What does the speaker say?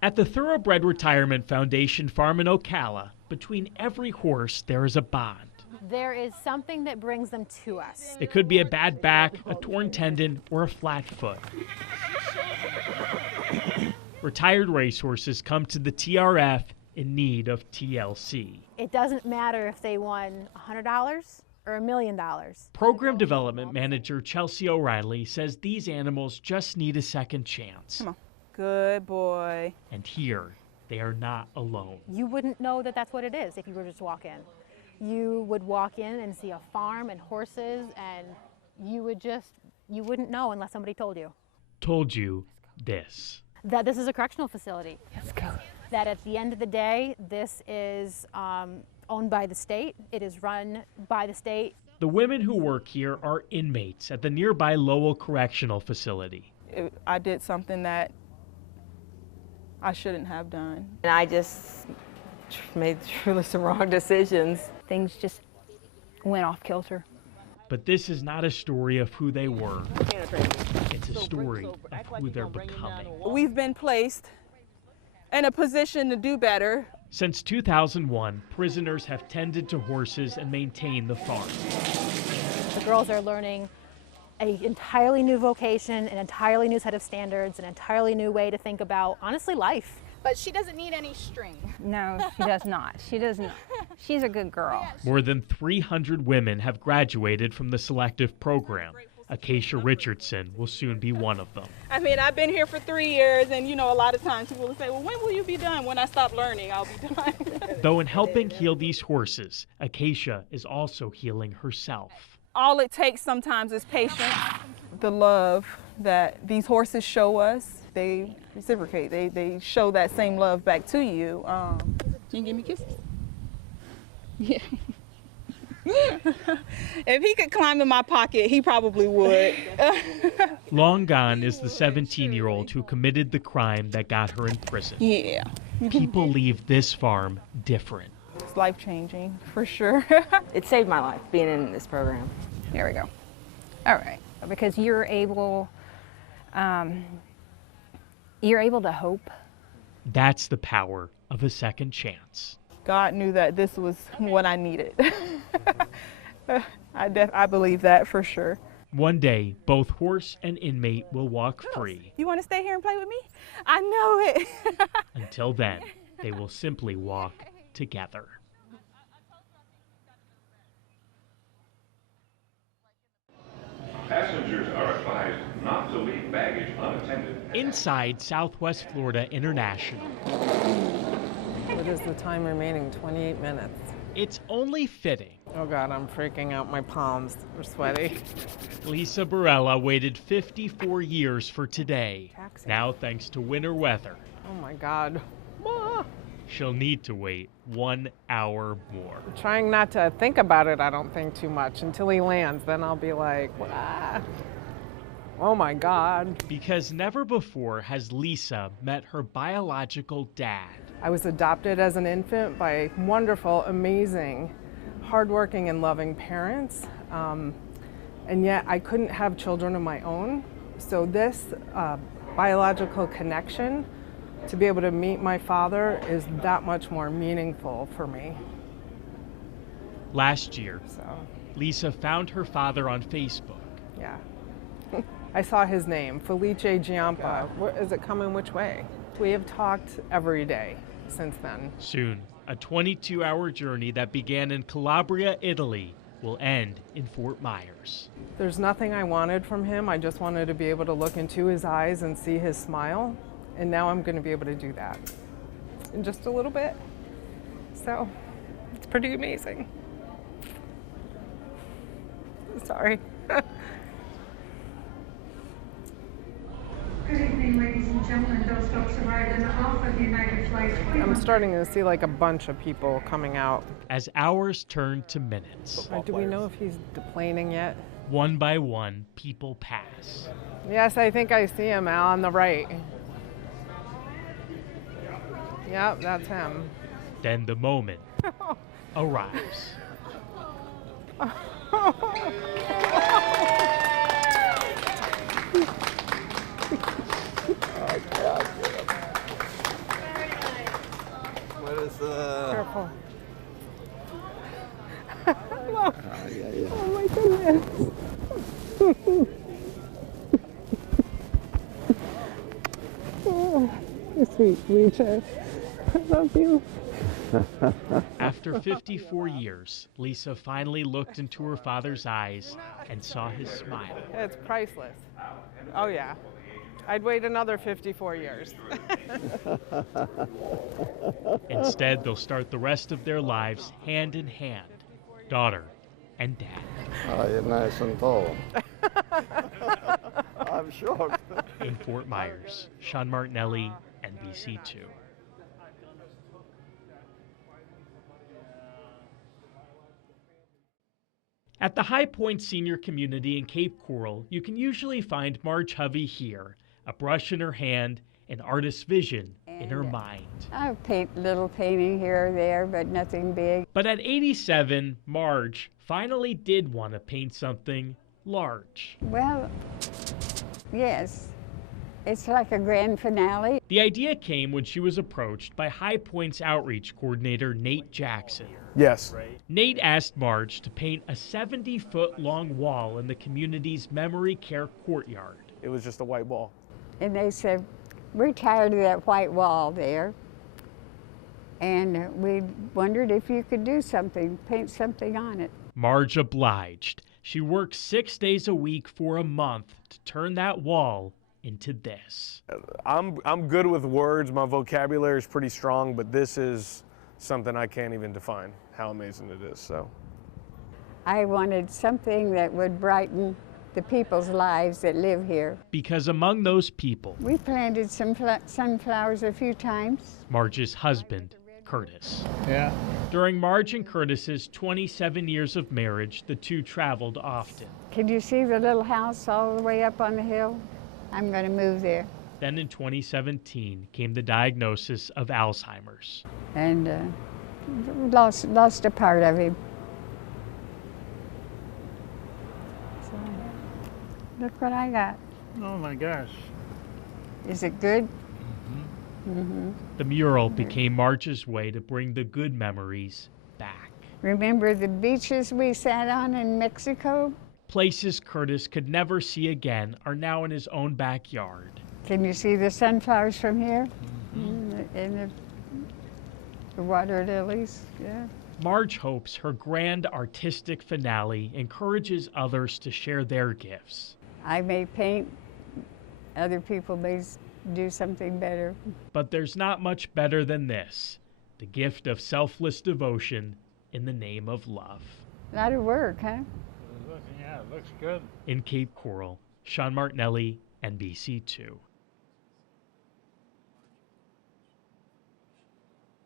At the Thoroughbred Retirement Foundation farm in Ocala, between every horse there is a bond. There is something that brings them to us. It could be a bad back, a torn tendon, or a flat foot. Retired racehorses come to the TRF in need of TLC. It doesn't matter if they won $100 or $1 million. Program Development Manager Chelsea O'Reilly says these animals just need a second chance. Come on. Good boy. And here, they are not alone. You wouldn't know that that's what it is if you were just to walk in. You would walk in and see a farm and horses, and you wouldn't know unless somebody told you. Told you this. That this is a correctional facility. Let's go. That at the end of the day, this is owned by the state. It is run by the state. The women who work here are inmates at the nearby Lowell Correctional Facility. I did something that I shouldn't have done. And I just made truly some wrong decisions. Things just went off kilter. But this is not a story of who they were. It's a story of who they're becoming. We've been placed in a position to do better. Since 2001, prisoners have tended to horses and maintained the farm. The girls are learning an entirely new vocation, an entirely new set of standards, an entirely new way to think about, honestly, life. But she doesn't need any string. No, she does not. She does not. She's a good girl. More than 300 women have graduated from the selective program. Acacia Richardson will soon be one of them. I mean, I've been here for 3 years, and a lot of times people will say, well, when will you be done? When I stop learning, I'll be done. Though in helping heal these horses, Acacia is also healing herself. All it takes sometimes is patience. The love that these horses show us, they reciprocate. They show that same love back to you. Can you give me kisses? Yeah. If he could climb in my pocket, he probably would. Long gone is the 17-year-old who committed the crime that got her in prison. Yeah. People leave this farm different. It's life-changing, for sure. It saved my life being in this program. Here we go. All right, because you're able to hope. That's the power of a second chance. God knew that this was what I needed. I believe that for sure. One day, both horse and inmate will walk free. You want to stay here and play with me? I know it. Until then, they will simply walk together. Passengers are advised not to leave baggage unattended. Inside Southwest Florida International. What is the time remaining? 28 minutes. It's only fitting. Oh God, I'm freaking out. My palms are sweaty. Lisa Barella waited 54 years for today. Taxi. Now, thanks to winter weather, Oh my God. Ah. she'll need to wait 1 hour more. I'm trying not to think about it, I don't think too much, until he lands. Then I'll be like, ah. Oh my God. Because never before has Lisa met her biological dad. I was adopted as an infant by wonderful, amazing, hardworking and loving parents. And yet I couldn't have children of my own. So this biological connection, to be able to meet my father, is that much more meaningful for me. Last year, So, Lisa found her father on Facebook. yeah. I saw his name, Felice Giampa. Is it coming which way? We have talked every day since then. Soon, a 22-hour journey that began in Calabria, Italy, will end in Fort Myers. There's nothing I wanted from him. I just wanted to be able to look into his eyes and see his smile. And now I'm going to be able to do that in just a little bit. So it's pretty amazing. Sorry. Good evening, ladies and gentlemen. Those folks arrived off of United Flight 21. I'm starting to see like a bunch of people coming out. As hours turn to minutes, Do we know if he's deplaning yet? one by one, people pass. Yes, I think I see him, Al, on the right. Yep, that's him. Then the moment arrives. Oh. Oh my goodness. Oh, you're sweet, Lisa. I love you. After 54 years, Lisa finally looked into her father's eyes and saw his smile. It's priceless. Oh yeah. I'd wait another 54 years. Instead, they'll start the rest of their lives hand in hand, daughter and dad. Oh, you're nice and tall. I'm shocked. In Fort Myers, Sean Martinelli, NBC2. At the High Point Senior Community in Cape Coral, you can usually find Marge Hovey here, a brush in her hand, an artist's vision in her mind. I paint little painting here or there, but nothing big. But at 87, Marge finally did want to paint something large. Well, yes. It's like a grand finale. The idea came when she was approached by High Point's outreach coordinator, Nate Jackson. Yes. Nate asked Marge to paint a 70-foot-long wall in the community's memory care courtyard. It was just a white wall. And they said, we're tired of that white wall there. And we wondered if you could do something, paint something on it. Marge obliged. She worked 6 days a week for a month to turn that wall into this. I'm good with words. My vocabulary is pretty strong, but this is something I can't even define how amazing it is. So I wanted something that would brighten the people's lives that live here. Because among those people, we planted some sunflowers a few times. Marge's husband, Curtis. Yeah. During Marge and Curtis's 27 years of marriage, the two traveled often. Can you see the little house all the way up on the hill? I'm going to move there. Then in 2017 came the diagnosis of Alzheimer's. And lost a part of him. So, look what I got. Oh my gosh. Is it good? The mural became Marge's way to bring the good memories back. Remember the beaches we sat on in Mexico? Places Curtis could never see again are now in his own backyard. Can you see the sunflowers from here? And the water lilies, yeah. Marge hopes her grand artistic finale encourages others to share their gifts. I may paint, other people may do something better. But there's not much better than this, the gift of selfless devotion in the name of love. A lot of work, huh? Yeah, it looks good. In Cape Coral, Sean Martinelli, NBC2.